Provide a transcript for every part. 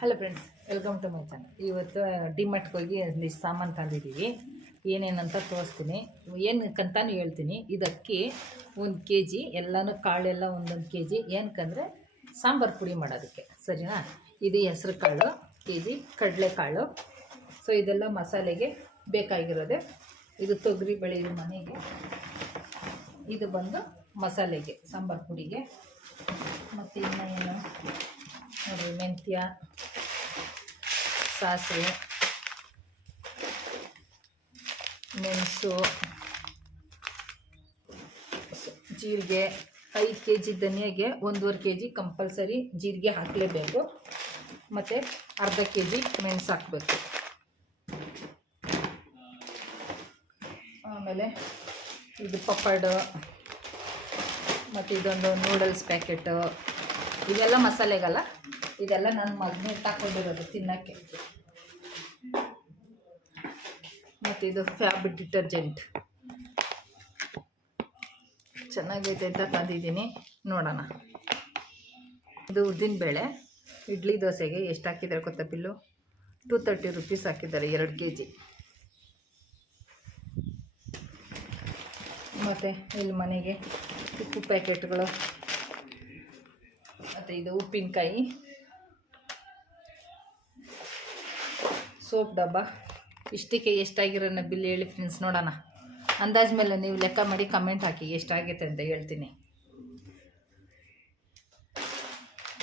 Hello friends, welcome to my channel. ಇವತ್ತು ಡಿಮಾರ್ಟ್ಗೆ ಹೋಗಿ ಒಂದಿಷ್ಟು ಸಾಮಾನು ತಂದಿದ್ದೀವಿ. ಏನೇನಂತ ತೋರಿಸ್ತೀನಿ, ಏನಕ್ಕಂತಾನು ಹೇಳ್ತೀನಿ. ಇದು ಅಕ್ಕಿ 1 kg, ಎಲ್ಲನೂ ಕಾಳೆಲ್ಲ 1 kg. ಏನಕ್ಕಂದರೆ ಸಾಂಬಾರು ಪುಡಿ ಮಾಡೋದಕ್ಕೆ, ಸರಿನಾ. ಇದು ಹೆಸ್ರು ಕಾಳು kg, ಕಡಲೆಕಾಳು. ಸೊ ಇದೆಲ್ಲ ಮಸಾಲೆಗೆ ಬೇಕಾಗಿರೋದೆ. ಇದು ತೊಗರಿ ಬೇಳೆ ಇದು ಮನೆಗೆ. ಇದು ಬಂದು ಮಸಾಲೆಗೆ, ಸಾಂಬಾರು ಪುಡಿಗೆ. ಮತ್ತು ಇನ್ನು ಏನು ನೋಡಿ, ಮೆಂತ್ಯ, ಸಾಸಿವೆ, ಮೆಣಸು, ಜೀರಿಗೆ. 5 kg ಧನಿಯಾಗೆ 1.5 kg ಕಂಪಲ್ಸರಿ ಜೀರಿಗೆ ಹಾಕಲೇಬೇಕು. ಮತ್ತು ಅರ್ಧ kg ಮೆಣಸು ಹಾಕಬೇಕು. ಆಮೇಲೆ ಇದು ಪಪ್ಪಡು, ಮತ್ತು ಇದೊಂದು ನೂಡಲ್ಸ್ ಪ್ಯಾಕೆಟು. ಇವೆಲ್ಲ ಮಸಾಲೆಗಲ್ಲ, ಇದೆಲ್ಲ ನನ್ನ ಮಗನೇ ತಗೊಂಡಿರೋದು ತಿನ್ನೋಕ್ಕೆ. ಮತ್ತು ಇದು ಫ್ಯಾಬ್ ಡಿಟರ್ಜೆಂಟ್ ಚೆನ್ನಾಗೈತೆ ಅಂತ ತಂದಿದ್ದೀನಿ, ನೋಡೋಣ. ಇದು ಉದ್ದಿನಬೇಳೆ, ಇಡ್ಲಿ ದೋಸೆಗೆ ಎಷ್ಟು ಹಾಕಿದ್ದಾರೆ ಗೊತ್ತಾ ಬಿಲ್ಲು? 230 ರೂಪೀಸ್ ಹಾಕಿದ್ದಾರೆ 2 kg. ಮತ್ತು ಇಲ್ಲಿ ಮನೆಗೆ ಉಪ್ಪು ಪ್ಯಾಕೆಟ್ಗಳು, ಮತ್ತು ಇದು ಉಪ್ಪಿನಕಾಯಿ, ಸೋಪ್ ಡಬ್ಬ. ಇಷ್ಟಕ್ಕೆ ಎಷ್ಟಾಗಿರೋನ ಬಿಲ್ ಹೇಳಿ ಫ್ರೆಂಡ್ಸ್, ನೋಡೋಣ. ಅಂದಾಜು ಮೇಲೆ ನೀವು ಲೆಕ್ಕ ಮಾಡಿ ಕಮೆಂಟ್ ಹಾಕಿ ಎಷ್ಟಾಗೈತೆ ಅಂತ ಹೇಳ್ತೀನಿ.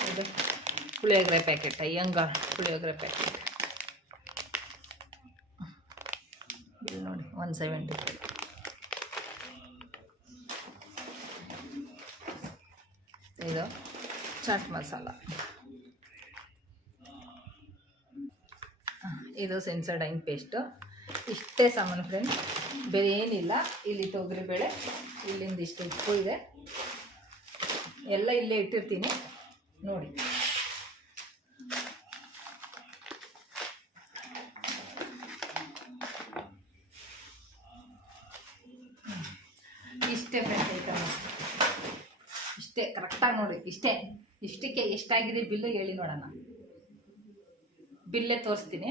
ಇದು puliyogare packet, Iyengar puliyogare packet bill ನೋಡಿ 170. ಇದು ಚಾಟ್ ಮಸಾಲ, ಇದು ಸೆನ್ಸಡೈನ್ ಪೇಸ್ಟು. ಇಷ್ಟೇ ಸಾಮಾನು ಫ್ರೆಂಡ್ಸ್, ಬೇರೆ ಏನಿಲ್ಲ. ಇಲ್ಲಿ ತೊಗರಿಬೇಳೆ, ಇಲ್ಲಿಂದ ಇಷ್ಟು ಉಪ್ಪು ಇದೆ, ಎಲ್ಲ ಇಲ್ಲೇ ಇಟ್ಟಿರ್ತೀನಿ ನೋಡಿ. ಇಷ್ಟೇ ಫ್ರೆಂಡ್ಸ್ ಐಟಮ್ಸ್, ಇಷ್ಟೇ ಕರೆಕ್ಟಾಗಿ ನೋಡಿ. ಇಷ್ಟಕ್ಕೆ ಎಷ್ಟಾಗಿದೆ ಬಿಲ್ಲು ಹೇಳಿ ನೋಡೋಣ. ಬಿಲ್ಲೇ ತೋರಿಸ್ತೀನಿ.